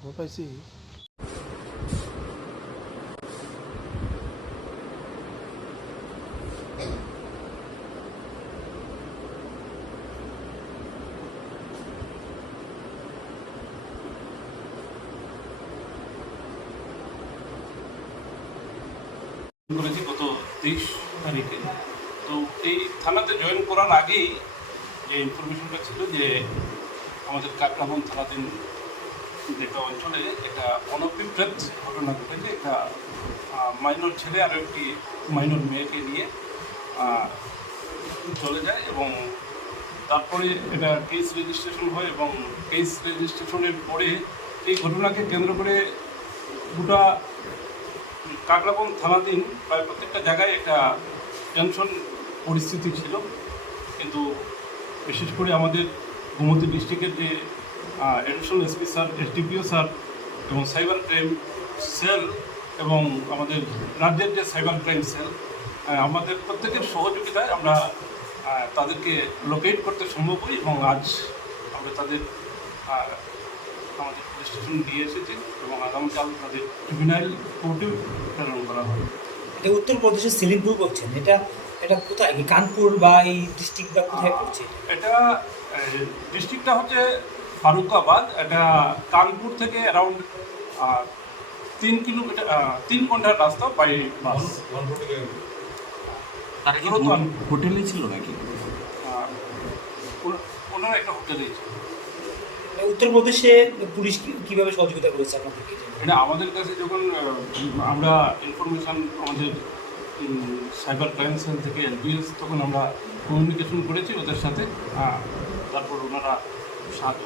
খবর পাইছি করেছি গত 23 তারিখে। তো এই থানাতে জয়েন করার আগেই যে ইনফরমেশনটা ছিল যে আমাদের কাকরাবন থানাধীন একটা অঞ্চলে একটা অনভিপ্রেত ঘটনা ঘটেছে। একটা মাইনর ছেলে আর একটি মাইনর মেয়েকে নিয়ে চলে যায় এবং তারপরে এটা কেস রেজিস্ট্রেশন হয় এবং কেস রেজিস্ট্রেশনের পরে এই ঘটনাকে কেন্দ্র করে গোটা কাকরাবন থানাধীন প্রায় প্রত্যেকটা জায়গায় একটা টেনশন পরিস্থিতি ছিল। কিন্তু বিশেষ করে আমাদের গোমতী ডিস্ট্রিক্টের যে additional SP sir, SDPO sir এবং সাইবার ক্রাইম সেল এবং আমাদের রাজ্যের যে সাইবার ক্রাইম সেল, আমাদের প্রত্যেকের সহযোগিতায় আমরা তাদেরকে লোকেট করতে সম্ভব হই এবং আজ আমরা তাদের আমাদের পুলিশ স্টেশন দিয়ে এসেছি এবং আগামীকাল তাদের জুভেনাইল কোর্টে প্রেরণ করা হবে। এটা উত্তরপ্রদেশের সিলিমপুর করছেন, এটা এটা কোথায়, কানপুর বা এই ডিস্ট্রিক্ট বা কোথায় করছে? এটা ডিস্ট্রিক্টটা হচ্ছে ফারুকাবাদ। এটা কানপুর থেকে অ্যারাউন্ড 3 কিলোমিটার 3 ঘন্টার রাস্তা বাই বাস। তারা কি হোটেলেই ছিল নাকি? ওনারা একটা হোটেলেই ছিল। উত্তরপ্রদেশে পুলিশ কিভাবে সহযোগিতা করেছে আপনাদেরকে? এটা আমাদের কাছে যখন আমরা ইনফরমেশান আমাদের সাইবার ক্রাইম সেল থেকে এলবিএস, তখন আমরা কমিউনিকেশন করেছি ওদের সাথে, তারপর ওনারা সাহায্য